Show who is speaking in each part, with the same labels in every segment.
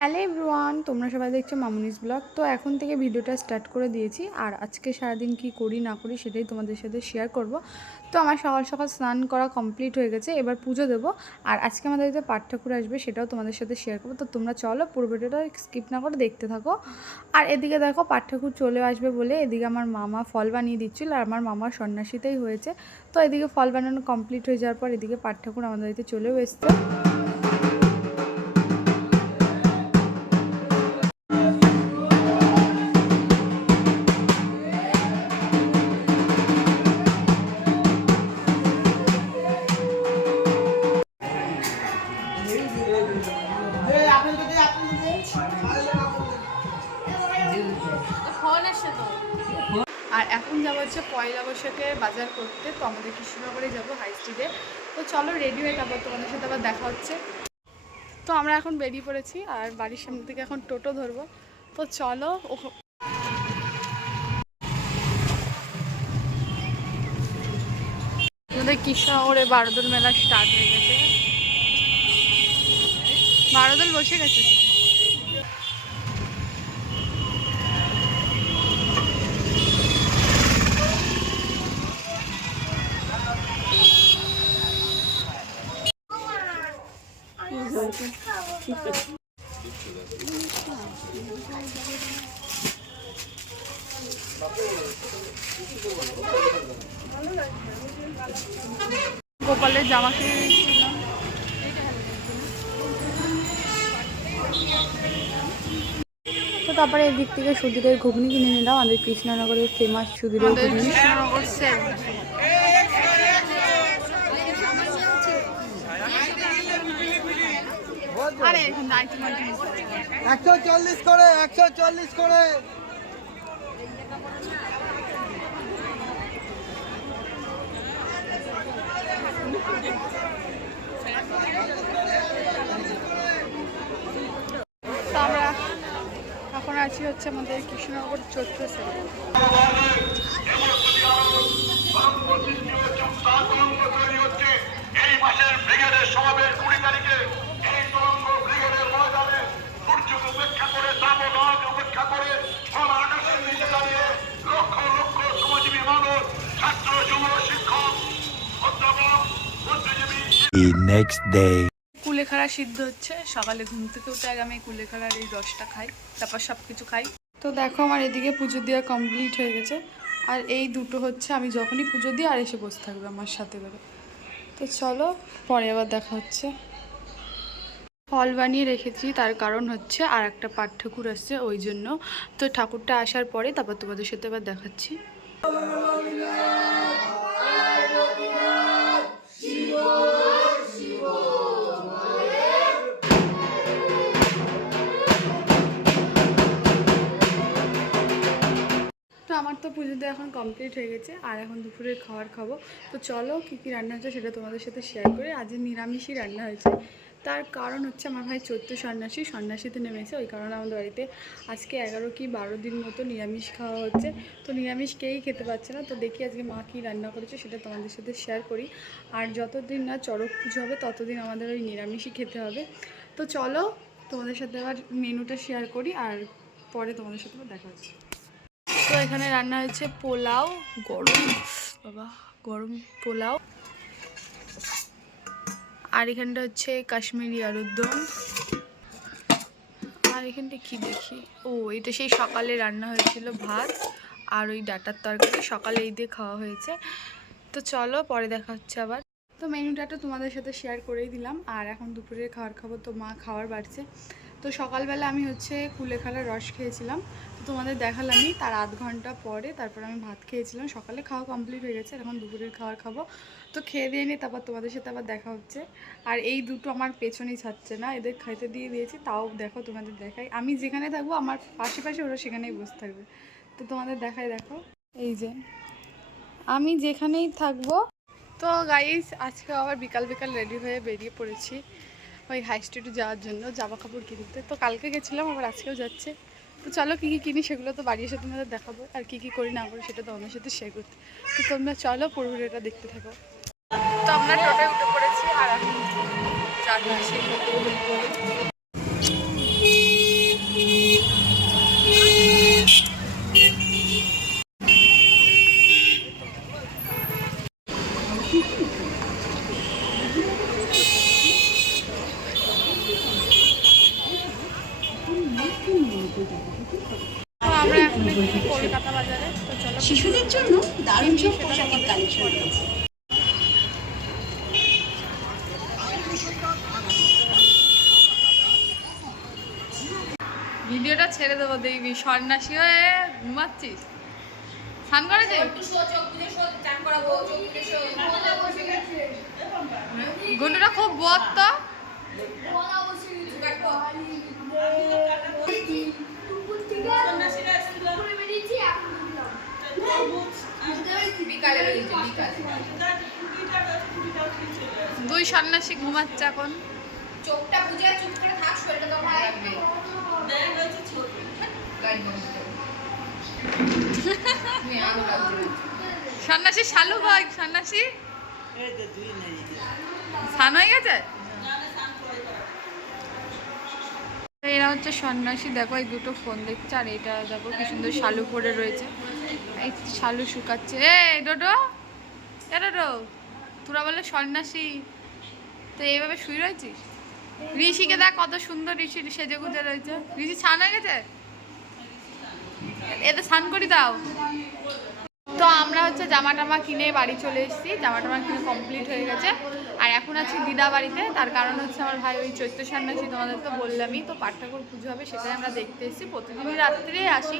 Speaker 1: Hello everyone, তোমরা সবাই দেখছ মামুনিস ব্লগ। তো এখন থেকে ভিডিওটা স্টার্ট করে দিয়েছি। আর আজকে সারাদিন কি করি, না করি সেটাই তোমাদের সাথে শেয়ার করব। তো আমার সকাল সকাল স্নান করা কমপ্লিট হয়ে গেছে, এবার পুজো দেবো। আর আজকে আমাদের যে পাঠ ঠাকুর আসবে, সেটাও তোমাদের সাথে শেয়ার করব। তো তোমরা চলো পুরো ভিডিওটা স্কিপ না করে দেখতে থাকো। আর এদিকে দেখো পাঠ ঠাকুর চলে আসবে বলে এদিকে আমার মামা ফল বানিয়ে দিচ্ছিল, আর আমার মামার সন্ন্যাসীতেই হয়েছে। তো এদিকে ফল বানানো কমপ্লিট হয়ে যাওয়ার পর এদিকে পাঠ ঠাকুর আমাদের বাড়িতে চলেও এসছে। আর এখন যাব হচ্ছে পয়লা বৈশাখে বাজার করতে, তো আমাদের কৃষ্ণনগরে যাব হাই স্ট্রিটে তো চলো রেডি হয়ে তারপর তোমাদের সাথে আবার দেখা হচ্ছে। তো আমরা এখন বেরিয়ে পড়েছি আর বাড়ির সামনে থেকে এখন টোটো ধরবো। তো চলো আমাদের কৃষ্ণনগরে বারোদল মেলা স্টার্ট হয়ে গেছে। বারোদল বসে গেছে। গোপালের জামা তো তারপরে এদিক থেকে সুধীরের ঘুগনি কিনে নিলাম। আমাদের কৃষ্ণনগরের ফেমাস সুধীরের ঘুগনি।
Speaker 2: একশো চল্লিশ করে একশো চল্লিশ করে।
Speaker 1: আমরা এখন আছি হচ্ছে আমাদের কৃষ্ণনগর চৈত্র
Speaker 3: The next day.
Speaker 1: কুলেখাড়া সিদ্ধ হচ্ছে। সকালে ঘুম থেকে উঠে আগে আমি কুলেখাড়ার এই রসটা খাই, তারপর সব কিছু খাই। তো দেখো আমার এদিকে পুজো দেওয়া কমপ্লিট হয়ে গেছে। আর এই দুটো হচ্ছে আমি যখনই পুজো দিই আর এসে বসে থাকবে আমার সাথে করে। তো চলো, পরে আবার দেখা হচ্ছে। ফল বানিয়ে রেখেছি, তার কারণ হচ্ছে আর একটা পাট ঠাকুর আসছে, ওই জন্য। তো ঠাকুরটা আসার পরে তারপর তোমাদের সাথে আবার দেখাচ্ছি। আমার তো পুজোতে এখন কমপ্লিট হয়ে গেছে, আর এখন দুপুরের খাবার খাব। তো চলো কী কী রান্না হচ্ছে সেটা তোমাদের সাথে শেয়ার করি। আজ নিরামিষই রান্না হয়েছে, তার কারণ হচ্ছে আমার ভাই চৈত্র সন্ন্যাসী, সন্ন্যাসীতে নেমেছে, ওই কারণে আমাদের বাড়িতে আজকে এগারো কি বারো দিন মতো নিরামিষ খাওয়া হচ্ছে। তো নিরামিষ কেই খেতে পারছে না, তো দেখি আজকে মা কী রান্না করেছে সেটা তোমাদের সাথে শেয়ার করি। আর যতদিন না চড়ক পুজো হবে, ততদিন আমাদের ওই নিরামিষই খেতে হবে। তো চলো তোমাদের সাথে আবার মেনুটা শেয়ার করি, আর পরে তোমাদের সাথে দেখা হচ্ছে। তো এখানে রান্না হয়েছে পোলাও, গরম, বাবা, গরম পোলাও। আর এখানটা হচ্ছে কাশ্মীরি আলুর দম। আর এখানটা কি দেখি? ও, এটা সেই সকালে রান্না হয়েছিল ভাত আর ওই ডাটার তরকারি। সকালে এই দিয়ে খাওয়া হয়েছে। তো চলো, পরে দেখা হচ্ছে আবার। তো মেনুটা তো তোমাদের সাথে শেয়ার করেই দিলাম। আর এখন দুপুরের খাবার খাব তো মা খাবার বাড়ছে। তো সকালবেলা আমি হচ্ছে কুলেখালার রস খেয়েছিলাম। তো তোমাদের দেখালামই, তার আধ ঘণ্টা পরে তারপর আমি ভাত খেয়েছিলাম। সকালে খাওয়া কমপ্লিট হয়ে গেছে, এখন দুপুরের খাবার খাব। তো খেয়ে দিয়ে নিয়ে তারপর তোমাদের সাথে আবার দেখা হচ্ছে। আর এই দুটো আমার পেছনেই ছাড়ছে না, এদের খাইতে দিয়ে দিয়েছি, তাও দেখো তোমাদের দেখাই। আমি যেখানে থাকব, আমার পাশে পাশে ওরা সেখানেই বসে থাকবে। তো তোমাদের দেখাই দেখো। এই যে, আমি যেখানেই থাকব, তো গাইস আজকে আবার বিকাল বিকাল রেডি হয়ে বেরিয়ে পড়েছি। ওই হাই স্ট্রিটে যাওয়ার জন্য জামা কাপড় কিনতে। তো কালকে গেছিলাম, আবার আজকেও যাচ্ছে। তো চলো কী কী কিনি সেগুলো তো বাড়ি এসে তোমাদের দেখাবো। আর কী কী করি না করি সেটা তো তোমাদের সাথে শেয়ার করতে। তো তোমরা চলো পুরো ভিডিওটা দেখতে থাকো। তো আমরা টোটায় উঠে পড়েছি আর এখন কলকাতা বাজারে
Speaker 3: শিশুদের জন্য দারুণ সব পোশাকের কালেকশন রয়েছে।
Speaker 1: ভিডিওটা ছেড়ে দেবো দেখবি। সন্ন্যাসী হয়ে ঘুমাচ্ছিস। স্নান করেছে গুন্ডুটা খুব বদ তো সন্ন্যাসী ঘুমাচ্ছে এখন।
Speaker 4: চোখটা বুঝে চুপ করে থাক শরীরটা তো লাগবে।
Speaker 1: সন্ন্যাসী শালু ভাই সন্ন্যাসী? স্নান হয়ে গেছে? এরা হচ্ছে সন্ন্যাসী দেখো এই দুটো ফোন দেখছে আর এটা দেখো কি সুন্দর শালু পরে রয়েছে। এই শালু শুকাচ্ছে। এই ডোডো। এ ডোডো। তোরা বলে সন্ন্যাসী। তো এইভাবে শুয়ে রয়েছিস? ঋষিকে দেখ কত সুন্দর ঋষি সেজে গুজে রয়েছে। ঋষি ছান হয়ে গেছে? এতে স্নান করি দাও। তো আমরা হচ্ছে জামা টামা কিনে বাড়ি চলে এসেছি। জামা টামা কিনে কমপ্লিট হয়ে গেছে। আর এখন আছি দিদা বাড়িতে। তার কারণ হচ্ছে আমার ভাই ওই চৈত্র সন্ন্যাসী তোমাদের তো বললামই। তো পাট ঠাকুর পুজো হবে, সেটাই আমরা দেখতে এসেছি। প্রতিদিনই রাত্রে আসি।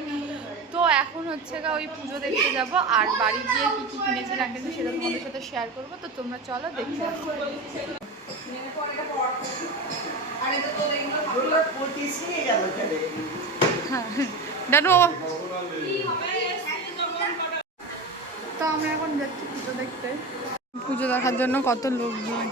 Speaker 1: তো এখন হচ্ছে গা ওই পুজো দেখতে যাব। আর বাড়ি গিয়ে কী কী কিনেছি কিনেছি সেটা তোমাদের সাথে শেয়ার করব। তো তোমরা চলো দেখতে ডানু তো আমরা এখন যাচ্ছি পুজো দেখতে। পুজো দেখার জন্য কত লোকজন।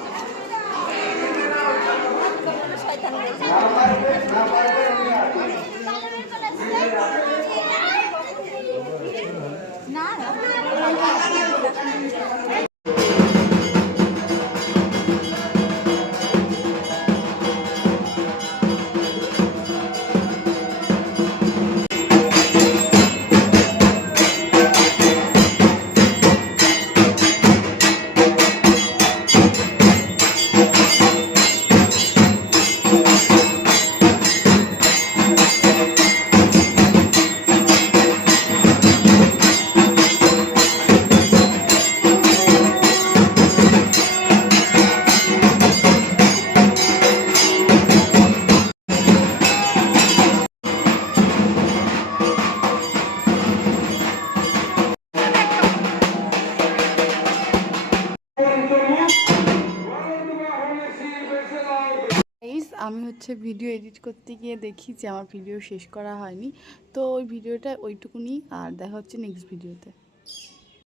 Speaker 1: আমি হচ্ছে ভিডিও এডিট করতে গিয়ে দেখি যে আমার ভিডিও শেষ করা হয়নি। তো ওই ভিডিওটা ওইটুকুনি, আর দেখা হচ্ছে নেক্সট ভিডিওতে